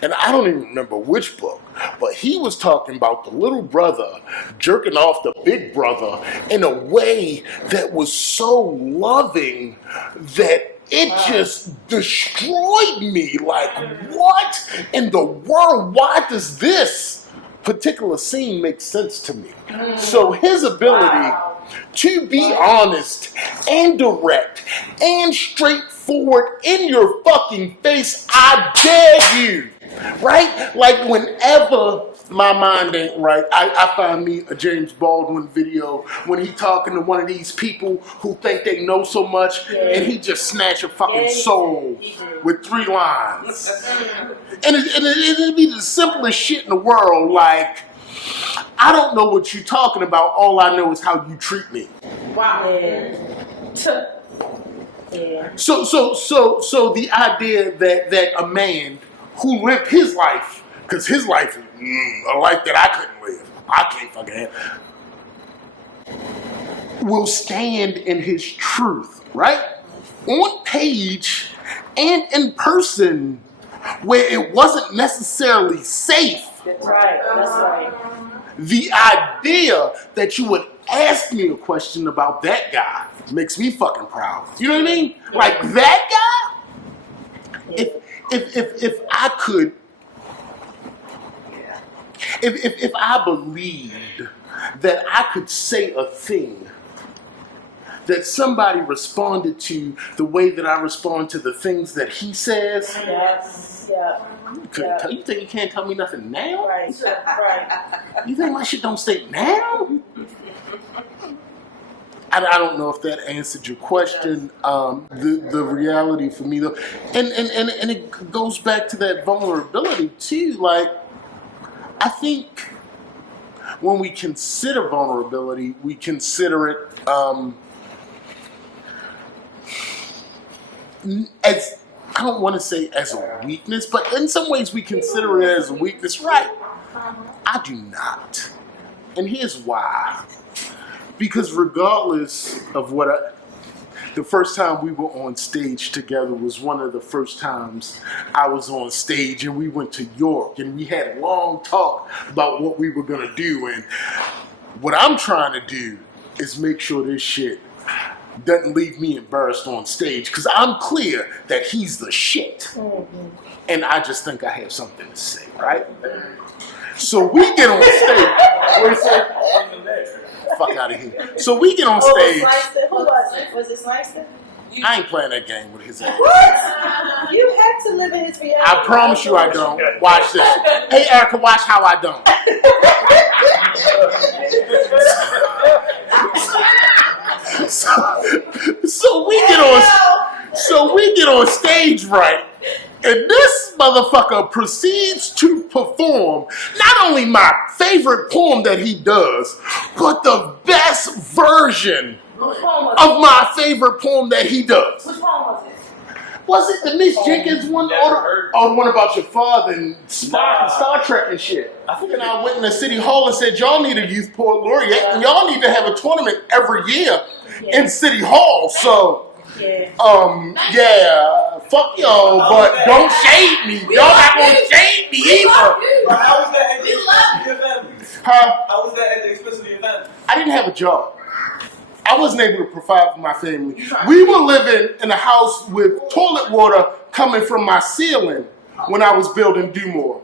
and I don't even remember which book, but he was talking about the little brother jerking off the big brother in a way that was so loving that it just destroyed me. Like, what in the world? Why does this particular scene make sense to me? So his ability to be honest and direct and straightforward in your fucking face, I dare you, right? Like, whenever my mind ain't right, I find me a James Baldwin video when he talking to one of these people who think they know so much, and he just snatch a fucking soul with 3 lines. And it'd be the simplest shit in the world, like, I don't know what you're talking about, all I know is how you treat me. Wow. So the idea that a man who lived his life, because his life is a life that I couldn't live, I can't fucking have, will stand in his truth, right? On page and in person, where it wasn't necessarily safe. That's right. The idea that you would ask me a question about that guy makes me fucking proud. You know what I mean? Like, that guy, if I could, if I believed that I could say a thing that somebody responded to the way that I respond to the things that he says. Yes. Yeah. You think you can't tell me nothing now? Right. You think my shit don't stink now? I don't know if that answered your question. The reality for me, though, and it goes back to that vulnerability too. Like, I think when we consider vulnerability, we consider it as, I don't want to say as a weakness, but in some ways we consider it as a weakness, right? I do not. And here's why. Because regardless of the first time we were on stage together was one of the first times I was on stage, and we went to York and we had a long talk about what we were going to do. And what I'm trying to do is make sure this shit doesn't leave me embarrassed on stage, because I'm clear that he's the shit. And I just think I have something to say, right? So we get on stage. What do you say? Fuck out of here. So we get on stage. Who was it? Was it Slicer? I ain't playing that game with his ass. What? You have to live in his reality. I promise you I don't. Watch this. Hey, Erica, watch how I don't. So we get on stage, right? And this motherfucker proceeds to perform not only my favorite poem that he does, but the best version of my favorite poem that he does. Which one was it? Was it the Miss Jenkins one, or the one about your father and Spock and Star Trek and shit? I think I went in the City Hall and said, y'all need a youth poet laureate, and y'all need to have a tournament every year in City Hall. So, fuck y'all, but don't shade me. Y'all not gonna shade me either. How was that at the expense of your family? Huh? How was that at the expense of your family? I didn't have a job. I wasn't able to provide for my family. We were living in a house with toilet water coming from my ceiling when I was building Dumore.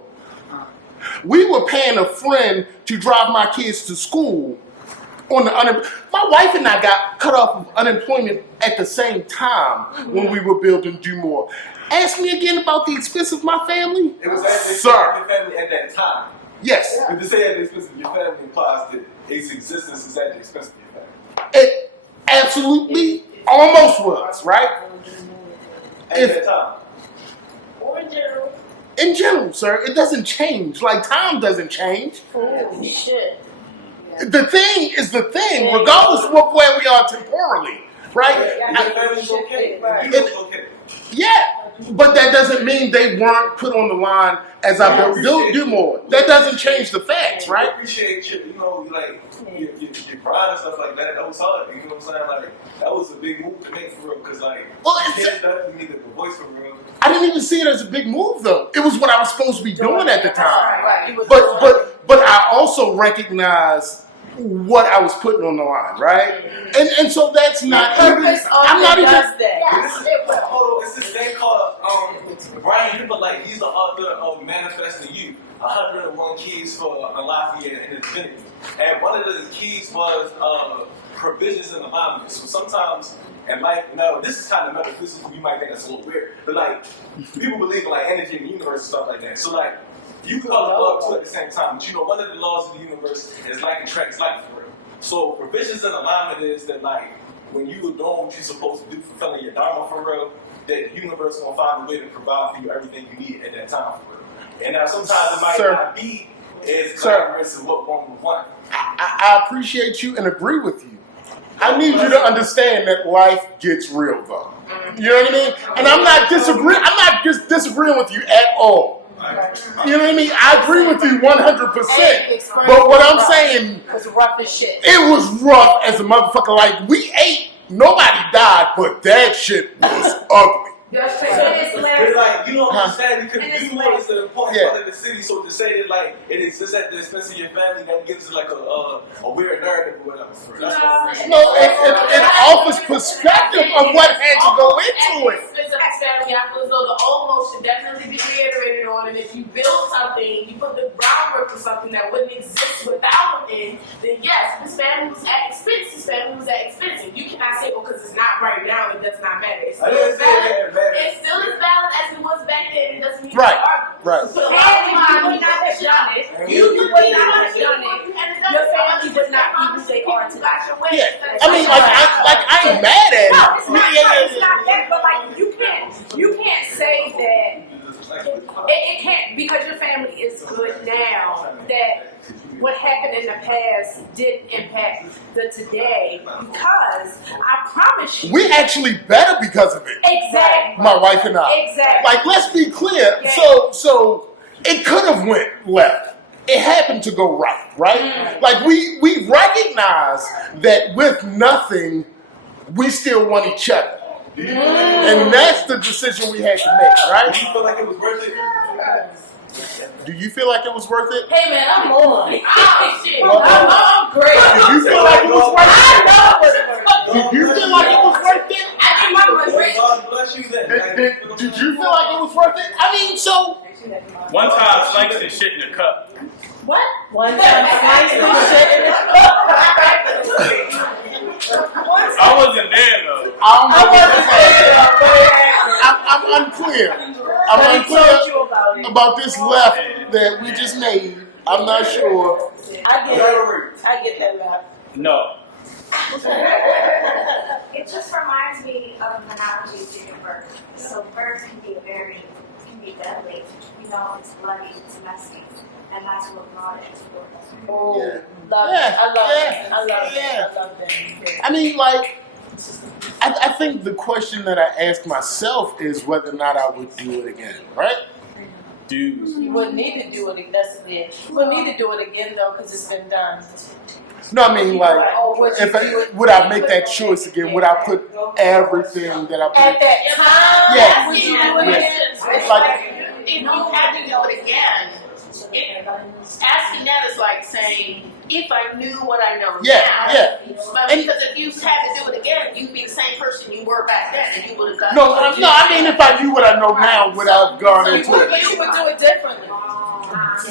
We were paying a friend to drive my kids to school on the my wife and I got cut off of unemployment at the same time when we were building Dumore. Ask me again about the expense of my family. It was at the expense of your family at that time. Yes. But to say at the expense of your family implies that its existence is at the expense of your family. It absolutely almost was, right? At that time. Or in general. In general, sir, it doesn't change. Like, time doesn't change. Shit. The thing is the thing, regardless of where we are temporally, right? Your family's okay. You look okay. Yeah, but that doesn't mean they weren't put on the line as I do more. That doesn't change the facts, right? I appreciate you, like your pride and stuff like that. That was hard. You know what I'm saying? Like, that was a big move to make for real. Because kids definitely needed the voice for real. I didn't even see it as a big move though. It was what I was supposed to be doing at the time. Right. But I also recognized what I was putting on the line, right? And so that's not even. I'm not even. Hold on, it's this thing called Brian Hipper, like he's the author of Manifesting You, 101 Keys for Lafayette and Infinity. And one of the keys was provisions and alignment. So sometimes, and like, now this is kind of metaphysical, you might think that's a little weird, but like, people believe in like energy in the universe and stuff like that. So like, you can call it love too at the same time, but one of the laws of the universe is like attracts like for real. So provisions and alignment is that like, when you are doing what you're supposed to do, fulfilling your dharma for real, that the universe will find a way to provide for you everything you need at that time for real. And now sometimes it might not be as glamorous as what one would want. I appreciate you and agree with you. I need you to understand that life gets real though. You know what I mean? And I'm not just disagreeing with you at all. You know what I mean? I agree with you 100%. But what I'm saying, it was rough as shit. It was rough as a motherfucker. Like, we ate, nobody died, but that shit was ugly. It's like, you don't understand, because Dumore is an important part of the city, so to say that like it exists at the expense of your family, that gives it like a weird narrative or whatever. That's what no, it offers perspective of what had to go into it. Family, I feel as though the old mode should definitely be reiterated on, and if you build something, you put the groundwork for something that wouldn't exist without it, then yes, this family was at expense, this family was at expense. And you cannot say, because it's not right now, it does not matter. It's still as valid. It's still as valid as it was back then. It doesn't need to be argued. Right. So a lot of you would not have done it. You would not have done it. Your family would not even say art to that. Yeah. I mean, I ain't mad at it. It's not that, but like you can't say that it can't, because your family is good now. that what happened in the past didn't impact the today, because I promise you. We actually better because of it. Exactly. My wife and I. Exactly. Like, let's be clear. Yeah. So it could have went left. It happened to go right? Like, we recognize that with nothing, we still want each other. And that's the decision we had to make, right? Do you feel like it was worth it? Do you feel like it was worth it? Hey man, I'm on. Oh, shit. I'm great. Did you feel like it was worth I it? know it was Did you feel like it was worth it? I think mine was great. God bless you then. Did you feel like it was worth it? I mean, so One time, Slanks did shit in the cup. What? One time I shit in the cup. I wasn't there though. I'm unclear. But he told you I'm unclear about this left that we just made. I'm not sure. I get that laugh. No. It just reminds me of an analogy of giving birth. So birth can be deadly. You know, it's bloody, it's messy, and that's what God is for. Oh, Yeah. love Yeah, it. I love yeah, it. I love yeah. it. I love that. I mean, like, I think the question that I ask myself is whether or not I would do it again, right? You wouldn't need to do it. That's it. You wouldn't need to do it again though, because it's been done. No, I mean, like, Oh, would I make that choice again? Would I put everything that I put? At that time, Yeah. would you do it again? It's like if you had to do it again, asking that is like saying, if I knew what I know Yeah, now. yeah. But And- because if you had to do it again, you'd be the same person you were back then, and you would have done No, what you I mean, if I knew what I know now, would I have gone So into you it? would do it differently.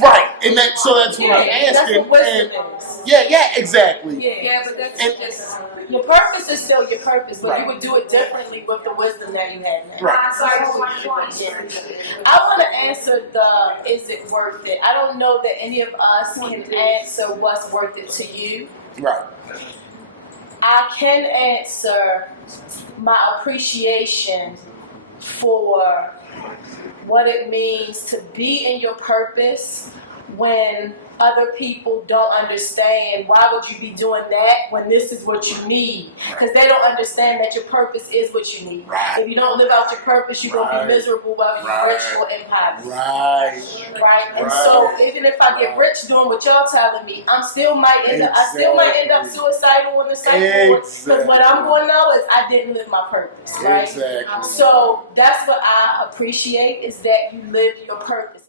Right, and that's what I'm That's asking. what And wisdom is. yeah, exactly. Yeah. But that's And- just Your purpose is still your purpose, but Right. you would do it differently with the wisdom that you have now. Right. So I just want to I want to answer the is it worth it? I don't know that any of us can answer what's worth it to you. Right. I can answer my appreciation for what it means to be in your purpose when other people don't understand. Why would you be doing that when this is what you need? Because they don't understand that your purpose is what you need. Right. If you don't live out your purpose, you're going to Right. be miserable whether you're Right. rich or impoverished. Right. Right? And Right. so even if I get rich doing what y'all telling me, I still might end up suicidal in the cycle. Because what I'm going to know is I didn't live my purpose. Right? Exactly. So that's what I appreciate, is that you live your purpose.